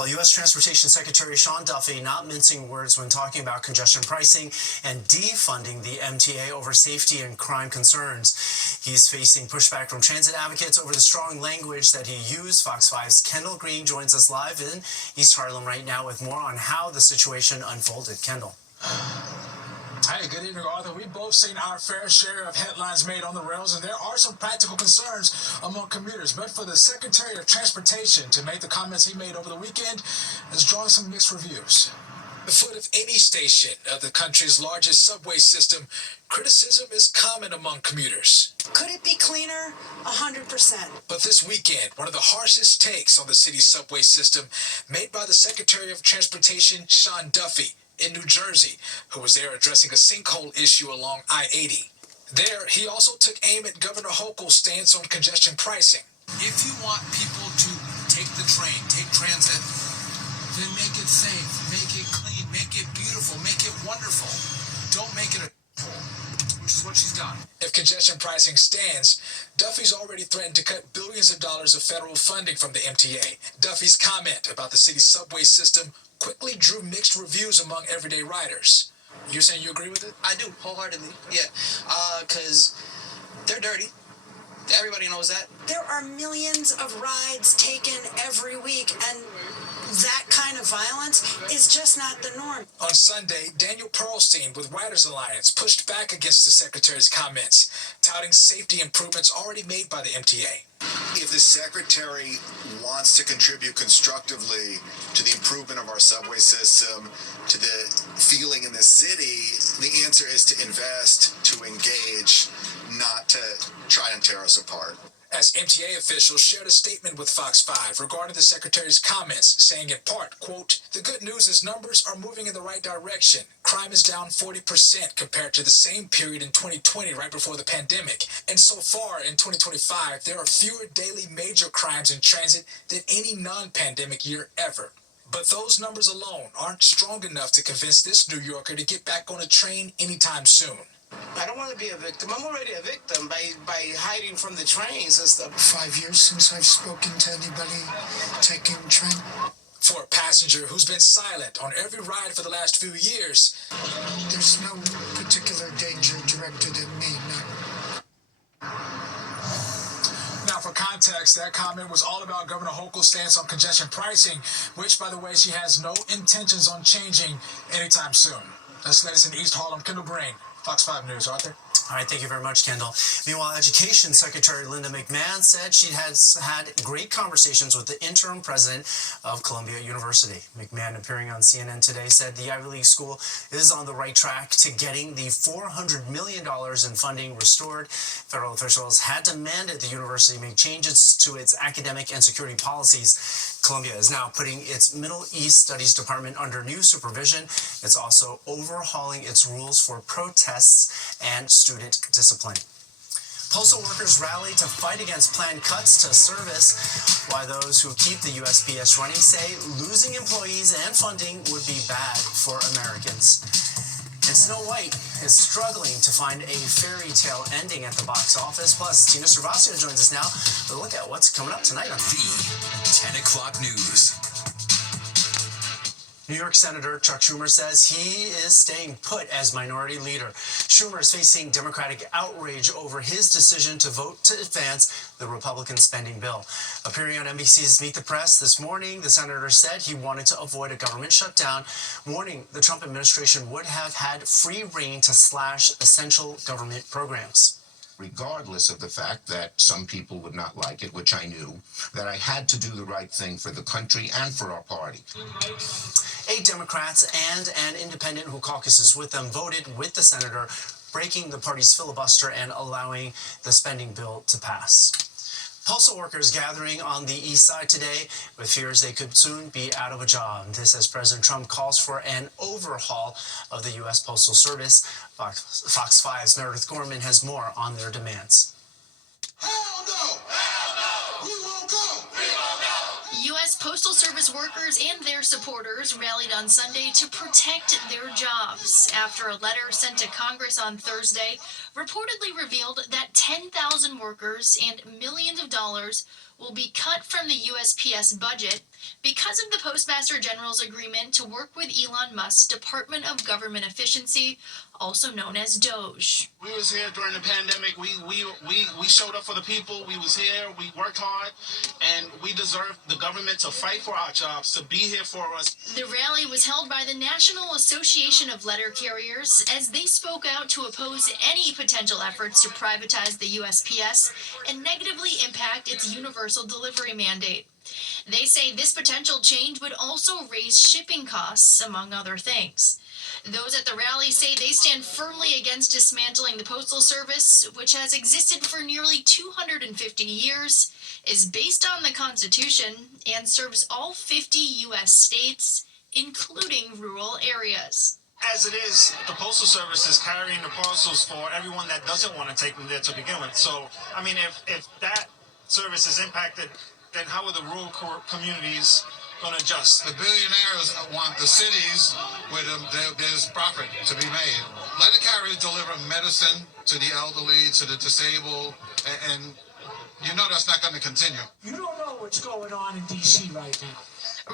Well, U.S. Transportation Secretary Sean Duffy not mincing words when talking about congestion pricing and defunding the MTA over safety and crime concerns. He's facing pushback from transit advocates over the strong language that he used. Fox 5's Kendall Green joins us live in East Harlem right now with more on how the situation unfolded. Kendall. Hey, good evening, Arthur. We've both seen our fair share of headlines made on the rails, and there are some practical concerns among commuters. But for the Secretary of Transportation to make the comments he made over the weekend is drawing some mixed reviews. At the foot of any station of the country's largest subway system, criticism is common among commuters. Could it be cleaner? 100%. But this weekend, one of the harshest takes on the city's subway system made by the Secretary of Transportation, Sean Duffy, in New Jersey, who was there addressing a sinkhole issue along I-80. There, he also took aim at Governor Hochul's stance on congestion pricing. If you want people to take the train, take transit, then make it safe, make it clean, make it beautiful, make it wonderful. Don't make it a hole, which is what she's done. If congestion pricing stands, Duffy's already threatened to cut billions of dollars of federal funding from the MTA. Duffy's comment about the city's subway system quickly drew mixed reviews among everyday riders. You're saying you agree with it? I do, wholeheartedly, yeah. Because they're dirty. Everybody knows that. There are millions of rides taken every week, and that kind of violence is just not the norm. On Sunday, Daniel Pearlstein with Riders Alliance pushed back against the Secretary's comments, touting safety improvements already made by the MTA. If the Secretary wants to contribute constructively to the improvement of our subway system, to the feeling in the city, the answer is to invest, to engage, not to try and tear us apart. As MTA officials shared a statement with Fox 5 regarding the Secretary's comments, saying in part, quote, "The good news is numbers are moving in the right direction. Crime is down 40% compared to the same period in 2020, right before the pandemic. And so far in 2025, there are fewer daily major crimes in transit than any non-pandemic year ever." But those numbers alone aren't strong enough to convince this New Yorker to get back on a train anytime soon. I don't want to be a victim. I'm already a victim by hiding from the trains and stuff. 5 years since I've spoken to anybody taking a train. For a passenger who's been silent on every ride for the last few years, there's no particular danger directed at me, no. Now, for context, that comment was all about Governor Hochul's stance on congestion pricing, which, by the way, she has no intentions on changing anytime soon. That's the latest in East Harlem. Kendall Green, Fox 5 News. Arthur? All right, thank you very much, Kendall. Meanwhile, Education Secretary Linda McMahon said she has had great conversations with the interim president of Columbia University. McMahon, appearing on CNN today, said the Ivy League school is on the right track to getting the $400 million in funding restored. Federal officials had demanded the university make changes to its academic and security policies. Columbia is now putting its Middle East Studies Department under new supervision. It's also overhauling its rules for protests and student discipline. Postal workers rallied to fight against planned cuts to service, while those who keep the USPS running say losing employees and funding would be bad for Americans. And Snow White is struggling to find a fairy tale ending at the box office. Plus, Tina Cervasio joins us now to look at what's coming up tonight on the 10 o'clock news. New York Senator Chuck Schumer says he is staying put as minority leader. Schumer is facing Democratic outrage over his decision to vote to advance the Republican spending bill. Appearing on NBC's Meet the Press this morning, the senator said he wanted to avoid a government shutdown, warning the Trump administration would have had free rein to slash essential government programs. Regardless of the fact that some people would not like it, which I knew, that I had to do the right thing for the country and for our party. 8 Democrats and an independent who caucuses with them voted with the senator, breaking the party's filibuster and allowing the spending bill to pass. Postal workers gathering on the east side today with fears they could soon be out of a job. This as President Trump calls for an overhaul of the U.S. Postal Service. Fox 5's Meredith Gorman has more on their demands. Hell no! Hell no! We won't go! We won't go! U.S. Postal Service workers and their supporters rallied on Sunday to protect their jobs after a letter sent to Congress on Thursday reportedly revealed that 10,000 workers and millions of dollars will be cut from the USPS budget because of the Postmaster General's agreement to work with Elon Musk's Department of Government Efficiency, also known as DOGE. We was here during the pandemic. We showed up for the people. We was here. We worked hard, and we deserve the government to fight for our jobs, to be here for us. The rally was held by the National Association of Letter Carriers as they spoke out to oppose any potential efforts to privatize the USPS and negatively impact its universal delivery mandate. They say this potential change would also raise shipping costs, among other things. Those at the rally say they stand firmly against dismantling the Postal Service, which has existed for nearly 250 years, is based on the Constitution, and serves all 50 U.S. states, including rural areas. As it is, the Postal Service is carrying the parcels for everyone that doesn't want to take them there to begin with. So, I mean, if that service is impacted, then how are the rural communities going to adjust? The billionaires want the cities where there's profit to be made. Letter carriers deliver medicine to the elderly, to the disabled, and you know that's not going to continue. You don't know what's going on in D.C. right now.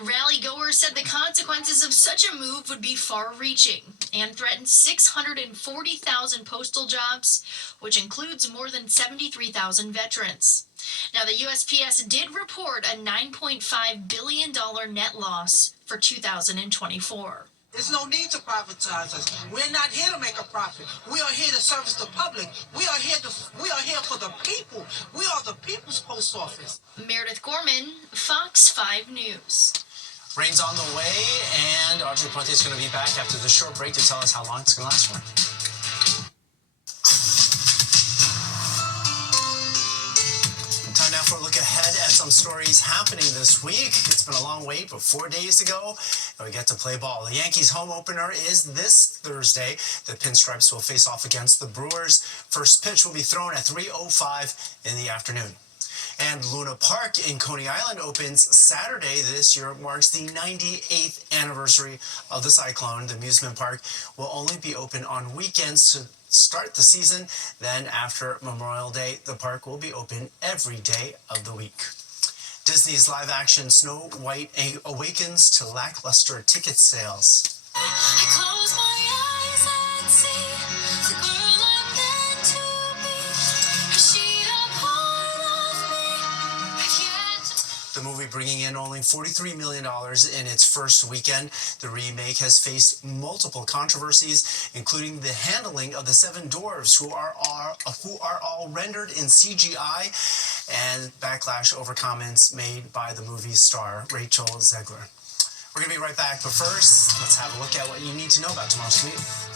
Rally goers said the consequences of such a move would be far-reaching and threaten 640,000 postal jobs, which includes more than 73,000 veterans. Now, the USPS did report a $9.5 billion net loss for 2024. There's no need to privatize us. We're not here to make a profit. We are here to service the public. We are here for the people. We are the people's post office. Meredith Gorman, Fox 5 News. Rain's on the way, and Audrey Puente is going to be back after the short break to tell us how long it's going to last for. Time now for a look ahead at some stories happening this week. It's been a long wait, but 4 days ago, we get to play ball. The Yankees' home opener is this Thursday. The Pinstripes will face off against the Brewers. First pitch will be thrown at 3:05 in the afternoon. And Luna Park in Coney Island opens Saturday this year. It marks the 98th anniversary of the Cyclone. The amusement park will only be open on weekends to start the season. Then after Memorial Day, the park will be open every day of the week. Disney's live-action Snow White awakens to lackluster ticket sales. I close my eyes and see the girl I'm meant to be. Is she a part of me? I've yet to... The movie bringing in only $43 million in its first weekend. The remake has faced multiple controversies, including the handling of the seven dwarves, who are all rendered in CGI, and backlash over comments made by the movie's star, Rachel Zegler. We're going to be right back, but first, let's have a look at what you need to know about tomorrow's commute.